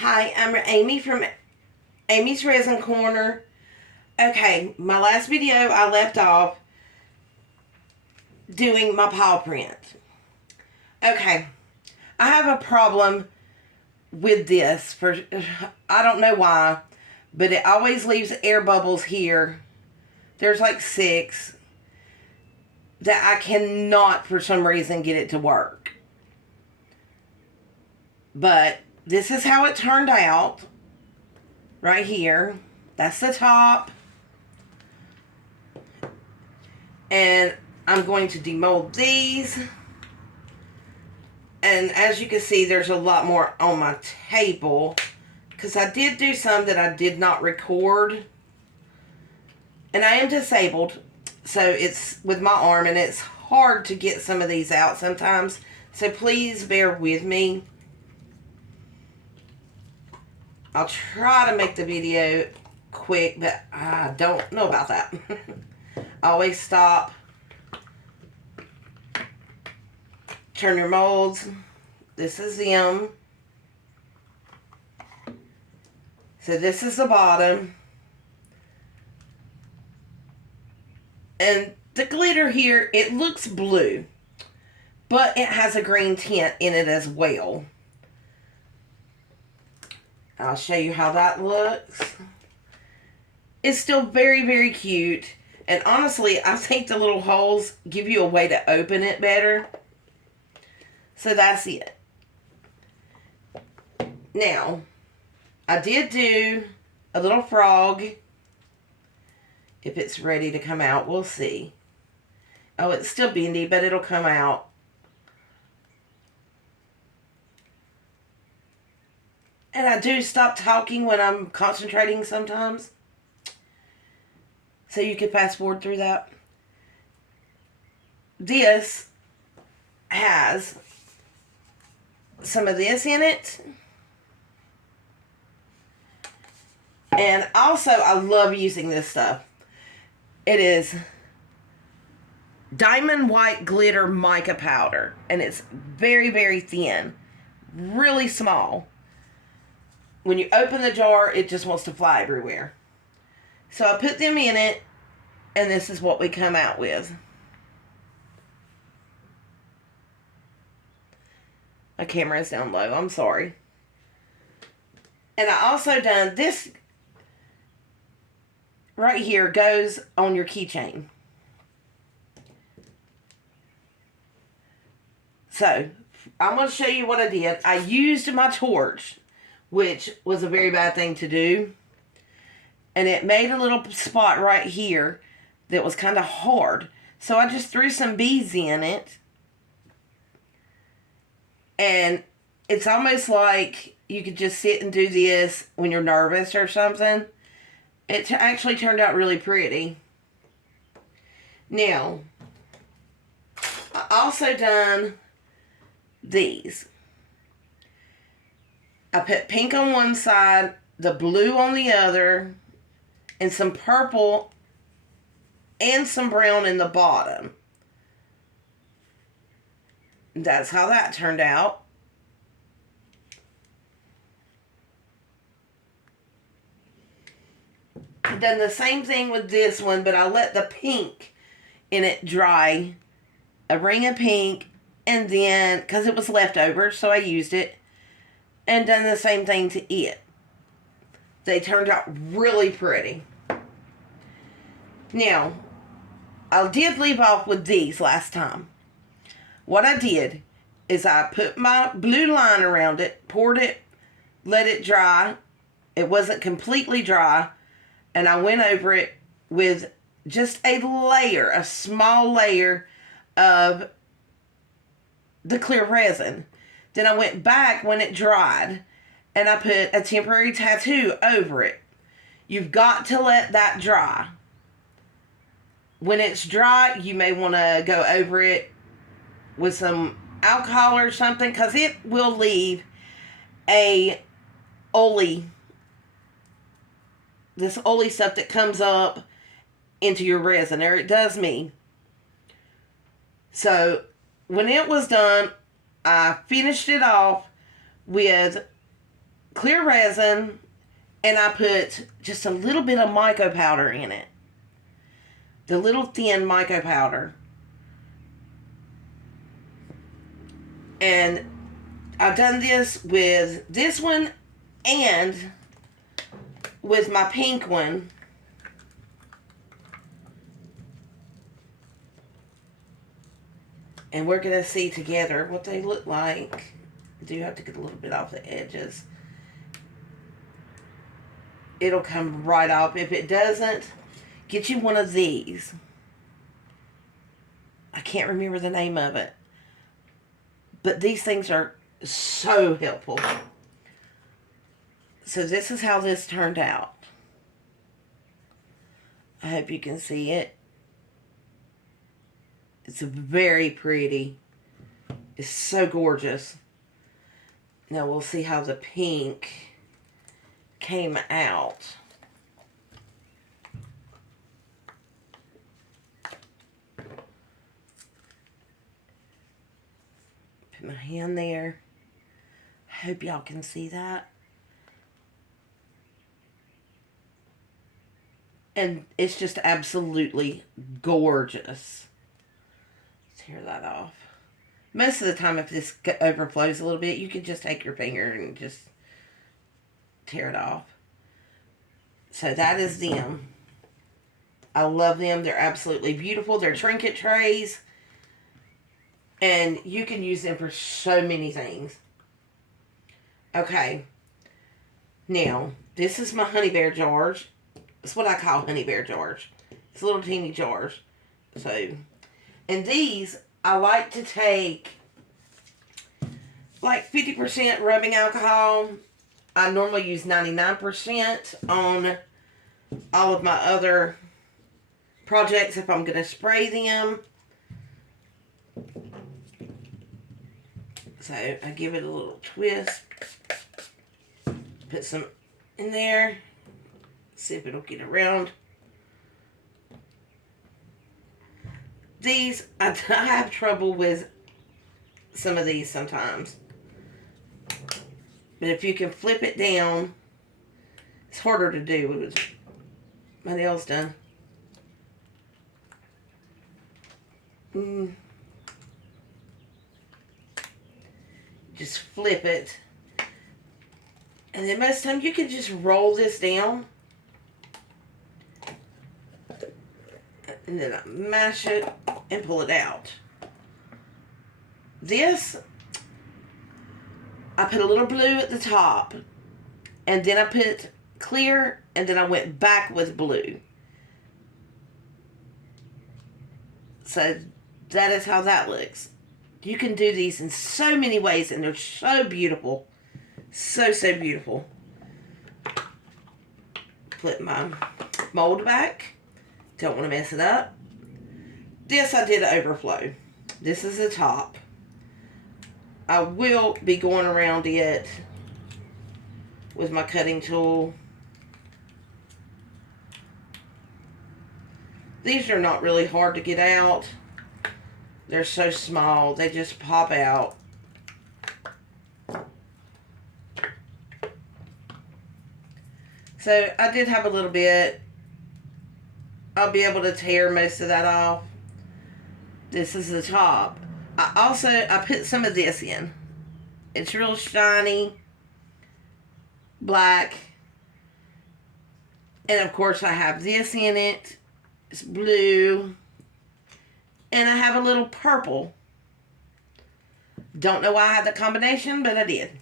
Hi, I'm Amy from Amy's Resin Corner. Okay, my last video I left off doing my paw print. Okay, I have a problem with this. I don't know why, but it always leaves air bubbles here. There's like 6 that I cannot for some reason get it to work. But this is how it turned out. Right here. That's the top. And I'm going to demold these. And as you can see, there's a lot more on my table, because I did do some that I did not record. And I am disabled, so it's with my arm, and it's hard to get some of these out sometimes. So please bear with me. I'll try to make the video quick, but I don't know about that. Always stop. Turn your molds. This is them. So this is the bottom. And the glitter here, it looks blue, but it has a green tint in it as well. I'll show you how that looks. It's still very, very cute. And honestly, I think the little holes give you a way to open it better. So that's it. Now, I did do a little frog. If it's ready to come out, we'll see. Oh, it's still bendy, but it'll come out. And I do stop talking when I'm concentrating sometimes. So you can fast forward through that. This has some of this in it. And also, I love using this stuff. It is diamond white glitter mica powder. And it's very, very thin. Really small. When you open the jar, it just wants to fly everywhere. So I put them in it, and this is what we come out with. My camera is down low, I'm sorry. And I also done this right here, goes on your keychain. So, I'm going to show you what I did. I used my torch, which was a very bad thing to do. And it made a little spot right here that was kind of hard. So I just threw some beads in it. And it's almost like you could just sit and do this when you're nervous or something. It actually turned out really pretty. Now, I also done these. I put pink on one side, the blue on the other, and some purple and some brown in the bottom. That's how that turned out. I've done the same thing with this one, but I let the pink in it dry. A ring of pink, and then, because it was leftover, so I used it. And done the same thing to it. They turned out really pretty. Now, I did leave off with these last time. What I did is I put my blue line around it, poured it, let it dry. It wasn't completely dry. And I went over it with just a layer, a small layer of the clear resin. Then I went back when it dried, and I put a temporary tattoo over it. You've got to let that dry. When it's dry, you may want to go over it with some alcohol or something, because it will leave a oily, this oily stuff that comes up into your resin, or it does me. So when it was done, I finished it off with clear resin, and I put just a little bit of mica powder in it. The little thin mica powder. And I've done this with this one and with my pink one. And we're going to see together what they look like. I do have to get a little bit off the edges. It'll come right off. If it doesn't, get you one of these. I can't remember the name of it. But these things are so helpful. So this is how this turned out. I hope you can see it. It's very pretty. It's so gorgeous. Now we'll see how the pink came out. Put my hand there. Hope y'all can see that. And it's just absolutely gorgeous. Tear that off. Most of the time, if this overflows a little bit, you can just take your finger and just tear it off. So that is them. I love them. They're absolutely beautiful. They're trinket trays. And you can use them for so many things. Okay. Now, this is my honey bear jars. It's what I call honey bear jars. It's little teeny jars. So, and these, I like to take like 50% rubbing alcohol. I normally use 99% on all of my other projects if I'm going to spray them. So, I give it a little twist. Put some in there. See if it'll get around. These, I have trouble with some of these sometimes. But if you can flip it down, it's harder to do with my nails done. Just flip it. And then most of the time you can just roll this down. And then I mash it and pull it out. This, I put a little blue at the top. And then I put clear. And then I went back with blue. So that is how that looks. You can do these in so many ways. And they're so beautiful. So, so beautiful. Put my mold back. Don't want to mess it up. This I did overflow. This is the top. I will be going around it with my cutting tool. These are not really hard to get out. They're so small. They just pop out. So I did have a little bit. I'll be able to tear most of that off. This is the top. I put some of this in. It's real shiny. Black. And of course I have this in it. It's blue. And I have a little purple. Don't know why I had the combination, but I did.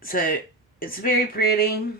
So, it's very pretty.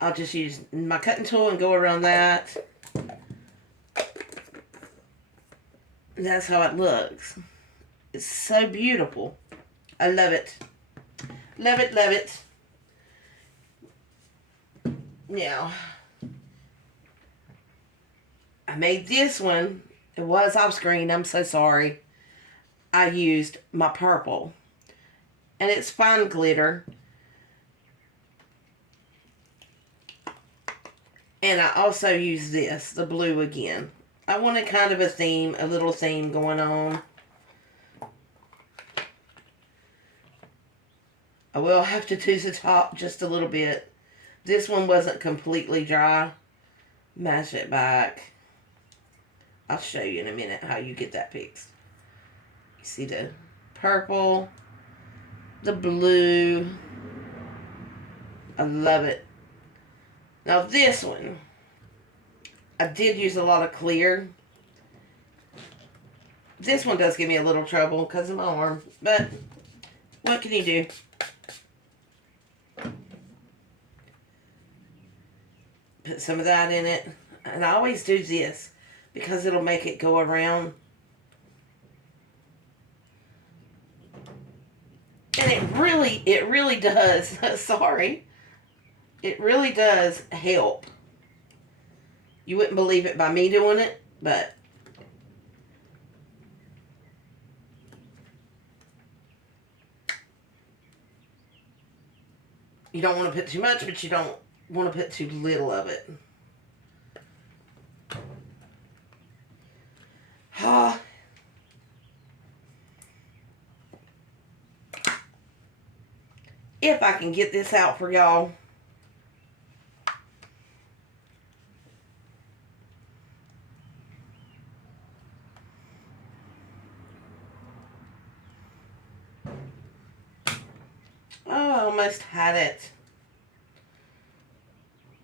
I'll just use my cutting tool and go around that. That's how it looks. It's so beautiful. I love it. Love it, love it. Now, I made this one. It was off screen. I'm so sorry. I used my purple. And it's fine glitter. And I also use this, the blue again. I wanted kind of a theme, a little theme going on. I will have to do the top just a little bit. This one wasn't completely dry. Mash it back. I'll show you in a minute how you get that fixed. You see the purple, the blue. I love it. Now this one, I did use a lot of clear. This one does give me a little trouble because of my arm, but what can you do? Put some of that in it. And I always do this because it'll make it go around. And it really does. Sorry. It really does help. You wouldn't believe it by me doing it, but you don't want to put too much, but you don't want to put too little of it. If I can get this out for y'all. Oh, I almost had it.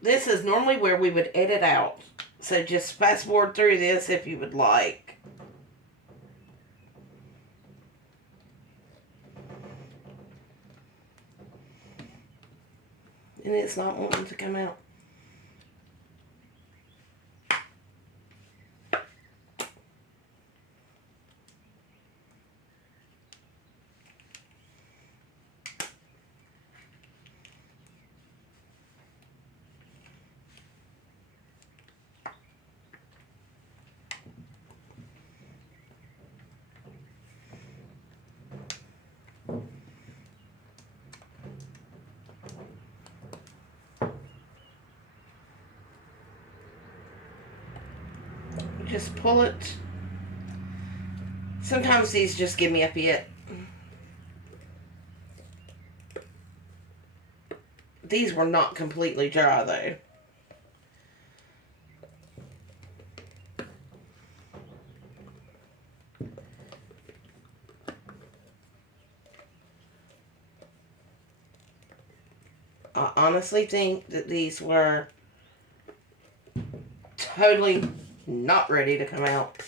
This is normally where we would edit out. So just fast forward through this if you would like. And it's not wanting to come out. Just pull it. Sometimes these just give me a fit. These were not completely dry though. I honestly think that these were totally not ready to come out.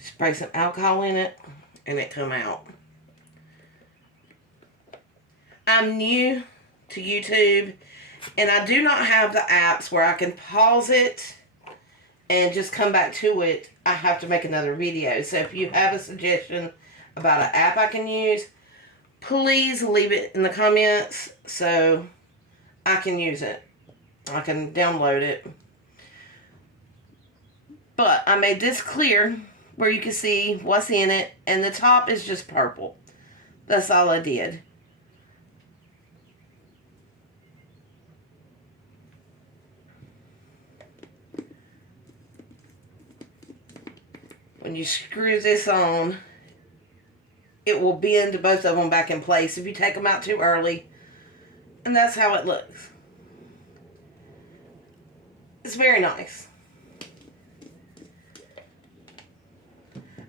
Spray some alcohol in it and it come out. I'm new to YouTube and I do not have the apps where I can pause it and just come back to it. I have to make another video. So if you have a suggestion about an app I can use, please leave it in the comments so I can use it. I can download it. But I made this clear where you can see what's in it. And the top is just purple. That's all I did. When you screw this on, it will bend both of them back in place if you take them out too early. And that's how it looks. It's very nice.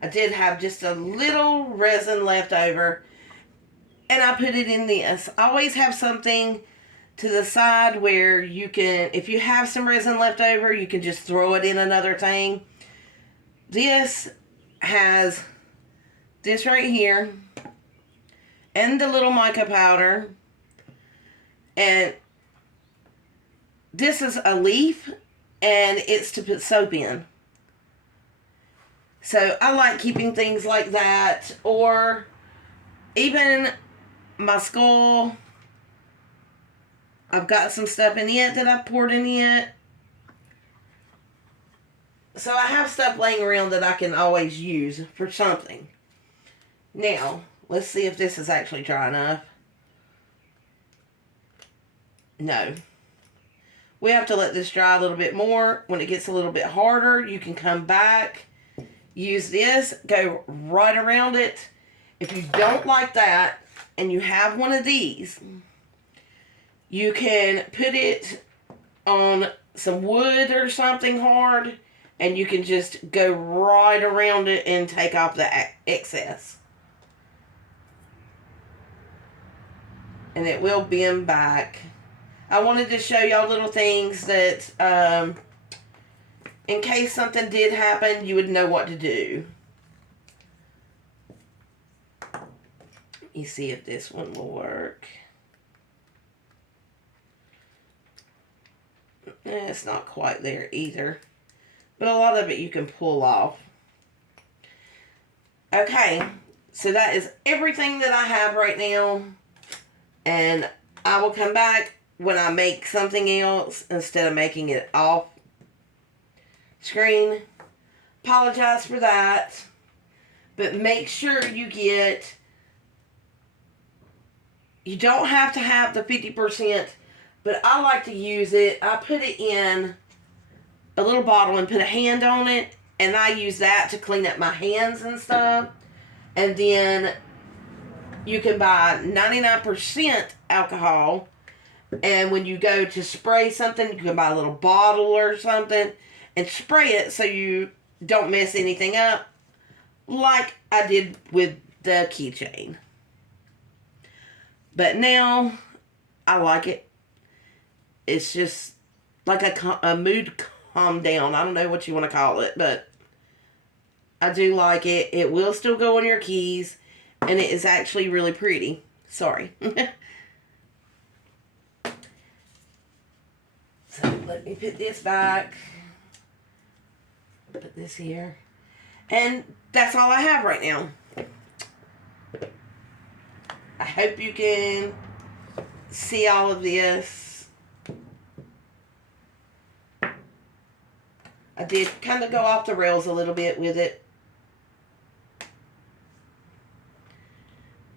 I did have just a little resin left over. And I put it in this. I always have something to the side where you can, if you have some resin left over, you can just throw it in another thing. This has this right here and the little mica powder, and this is a leaf and it's to put soap in. So I like keeping things like that, or even my skull. I've got some stuff in it that I poured in it. So I have stuff laying around that I can always use for something. Now, let's see if this is actually dry enough. No. We have to let this dry a little bit more. When it gets a little bit harder, you can come back, use this, go right around it. If you don't like that and you have one of these, you can put it on some wood or something hard, and you can just go right around it and take off the excess. And it will bend back. I wanted to show y'all little things that, in case something did happen, you would know what to do. Let me see if this one will work. It's not quite there either. But a lot of it you can pull off. Okay, so that is everything that I have right now. And I will come back when I make something else instead of making it off screen. Apologize for that. But make sure you don't have to have the 50%, but I like to use it. I put it in a little bottle and put a hand on it, and I use that to clean up my hands and stuff. And then you can buy 99% alcohol, and when you go to spray something, you can buy a little bottle or something and spray it so you don't mess anything up, like I did with the keychain. But now I like it. It's just like a mood calm down. I don't know what you want to call it, but I do like it. It will still go on your keys, and it is actually really pretty. Sorry. So let me put this back. Put this here. And that's all I have right now. I hope you can see all of this. I did kind of go off the rails a little bit with it.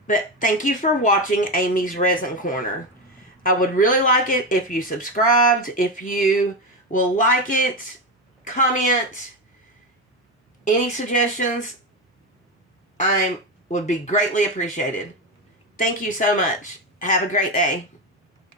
But thank you for watching Amy's Resin Corner. I would really like it if you subscribed. If you will like it, comment, any suggestions, I would be greatly appreciated. Thank you so much. Have a great day.